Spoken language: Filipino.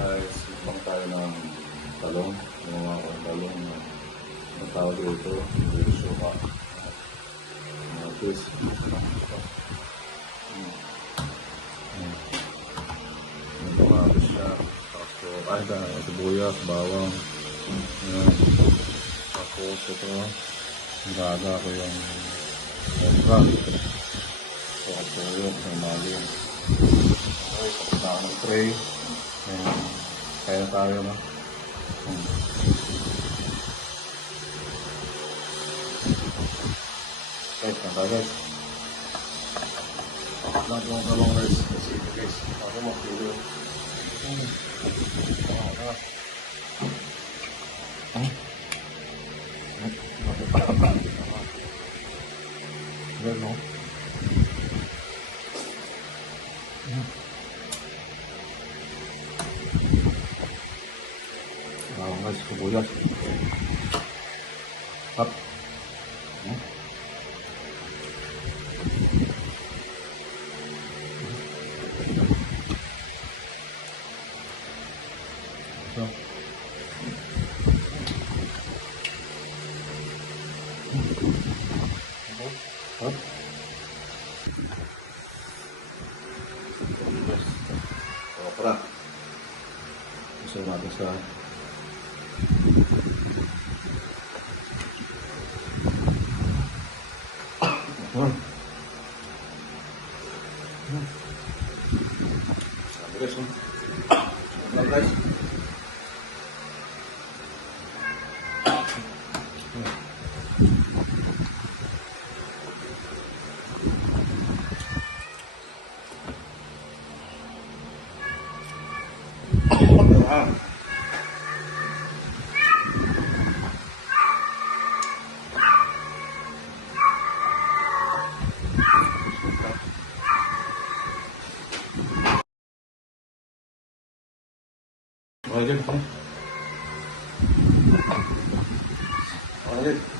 guys, upang tayo ng talong, mga talong na tawag dito, dito suka. This. Nagpapagod siya. Tapos, sibuyas, bawang. Ayan. Tapos, ito, gaga ko yung okra. Tapos, tuyok, may maling. Okay, tapos na ako ng tray. Ayan. Kaya tayo na. Okay, kaya guys. Lahat ng talong guys. Kasi ito guys, ako magpilo. Ayan, no? Guys, sibuyas. Hap. So. Hap. Okra. Gusto natin sa guys, guys. Okay, good. Okay, good.